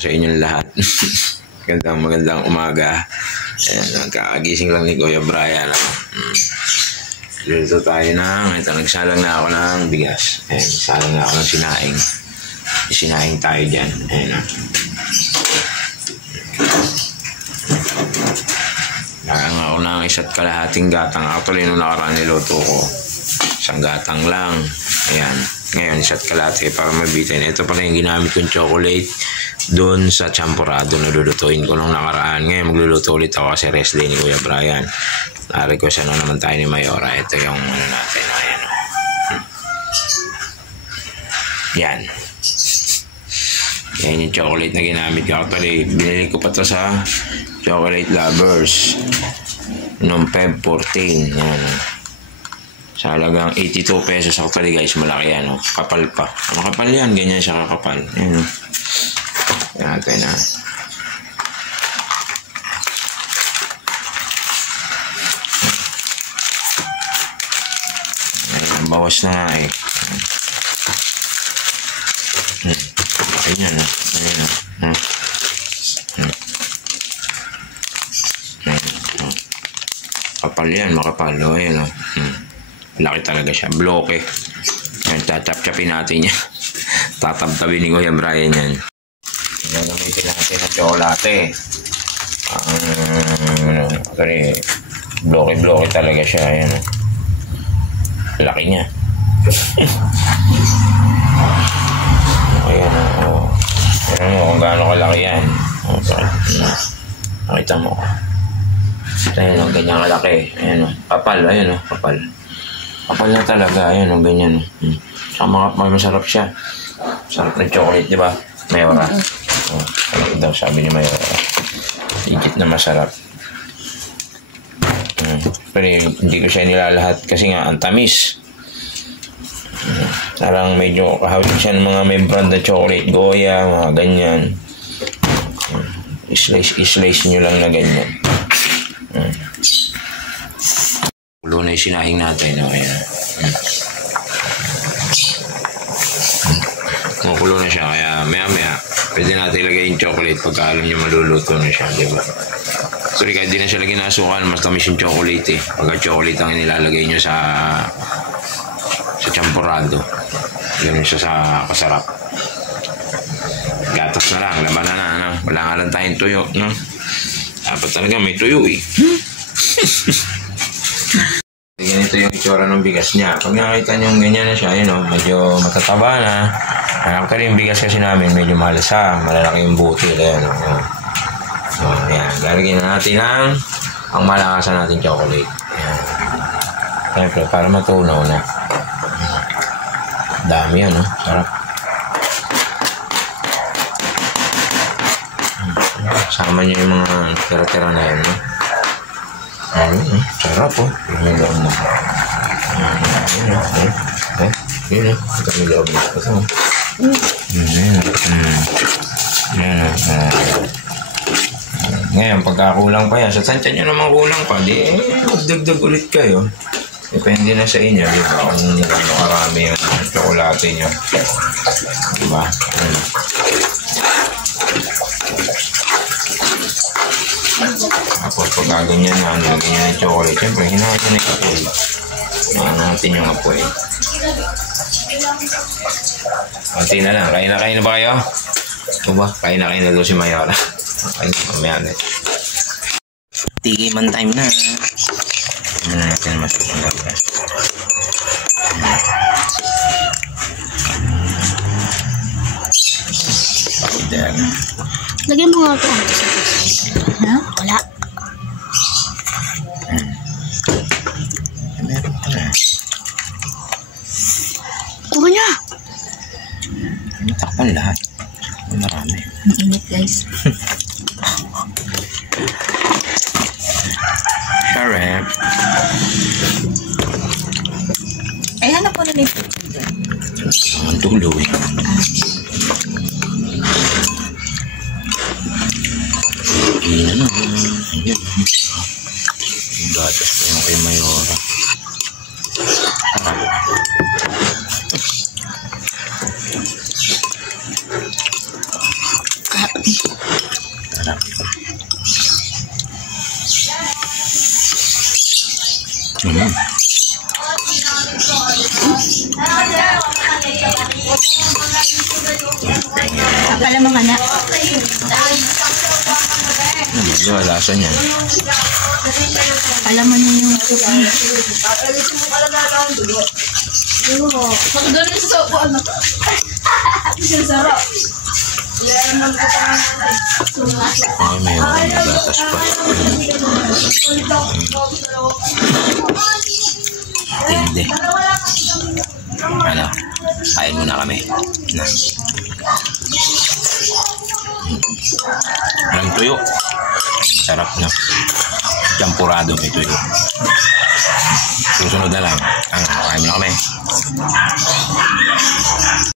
Sa inyong lahat. Magandang umaga. Ayan, kakagising lang ni Kuya Brian. Dito tayo ito, nagsalang na ako ng bigas. Ayan, nagsalang na ako ng sinaing. Sinaing tayo dyan. Ayan. Nakaang ako ng isa't kalahating gatang. Actually, nung nakaraan niluto ko, isang gatang lang. Ayan. Ngayon, isa't kalahati para mabitin. Ito pala yung ginamit kong chocolate doon sa champurado na lulutuin ko nung nakaraan. Ngayon, magluluto ulit ako kasi rest day ni Kuya Brian. Na-request na naman tayo ni Mayora. Ito yung ano natin. Ayan. Yan. Yan yung chocolate na ginamit ko. Actually, binili ko pa to sa Chocolate Lovers noong Feb 14. Yan. Sa halagang 82 pesos actually guys, malaki yan. Kapal pa. Makapal yan, ganyan siya kakapal. Yan. Yan natin na. Ayan, bawas na nga eh. Ayan na. Ayan na. Kapal yan, makapal. Ayan o. Laki talaga siya. Bloke. Yan, tatap-tapin natin yan. Tatabtabin ni Kuya Brian yan. Yan, gamitin natin na tsokolate. Actually, bloke-bloke talaga siya. Yan. Laki niya. Ayan o. Ayan mo kung gaano kalaki yan. Nakita mo. Ayan o, ganyan kalaki. Ayan o. Kapal. Ayan o, kapal. Kapal na talaga, ayan o, ganyan. Saka masarap siya. Sarap ng chocolate, di ba? Mayora. Sarap daw, sabi ni Mayora. Legit na masarap. Pero hindi ko siya nilalahat kasi nga, ang tamis. Parang medyo kahawin siya ng mga may brand na chocolate. Goya, mga ganyan. I-slice nyo lang na ganyan. Ulo na yung sinahing natin. Ayan. Kumukulo na siya. Kaya maya pwede natin ilagay yung chocolate pagka alam nyo maluluto na siya. Diba? Sorry, kahit di na siya lagyan ng asukal, mas tamis yung chocolate eh. Pagka chocolate ang nilalagay nyo sa champurado. Yun siya sa kasarap. Gatas na lang. Labanan na. Ano? Wala nga lang tayong tuyo. No? Dapat talaga may tuyo eh. Ganito yung itsura ng bigas niya. Pag nakita nyo ganyan na siya, yun o, medyo matataba na. Actually yung bigas kasi namin medyo malasa. Malalaki yung butil. Ayan o. So, ayan. Lalagyan na natin ang malakasan natin chocolate. Ayan. Siyempre, para matunaw na. Dami yan o. Sarap. Sama nyo yung mga tira-tira na yan o. Ayun, sarap po. Yung loob na. Yun, kami loob na. Ngayon, pagkakulang pa yan, sa tansya nyo naman kulang pa, di magdagdag ulit kayo. Depende na sa inyo, di ba? Kung gano'n karami yung tsokolate nyo. Di ba? Tapos pag ganyan na, nilagyan nyo ng chocolate, siyempre, hinahit nyo na yung apoy. Hinahit natin yung apoy. Kunti na lang. Kain na ba kayo? Ito ba? Kain na doon si Mayora. Kain na, mamaya na. Tigiman time na. Ano na natin masusunod. Powder. Lagyan mo nga ito. Ha? Wala. Meron pa na. Kuha niya. Takpan lahat. Marami. Ang init guys. Sarap. Ay, hanap ko na may food. Ang tuloy. Ayan. Yung gatas ko yung kay Mayora. Sarap. Akala mo ka na. Ano, lasa niyan. Alam mo na yung May gatas pa. Hindi. Ano? Kain muna kami. Na. Ang tuyo. Sarap na. Champurado may tuyo. Susunod na lang. Kain muna kami.